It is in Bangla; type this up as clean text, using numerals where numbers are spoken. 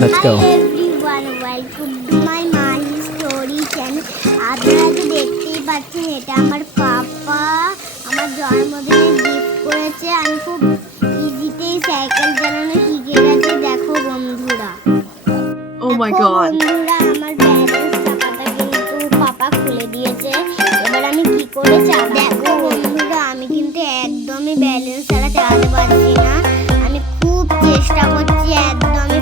Let's go. Hi everyone, welcome to my Mahi Story channel. আপনারা তো দেখতেই পাচ্ছেন এটা আমার পাপা আমার জন্মদিনে গিফট করেছে। আমি খুব ইজিতেই সাইকেল চালানো শিখে গেছি। দেখো বন্ধুরা, Oh my দেখো god. বন্ধুরা, আমার ব্যালেন্স চাকাটা কিন্তু পাপা খুলে দিয়েছে। এবার আমি কি করে চালাবো? দেখো বন্ধুরা, আমি কিন্তু একদমই ব্যালেন্স ছাড়া চালাতে পারছি না। আমি খুব চেষ্টা করছি একদমই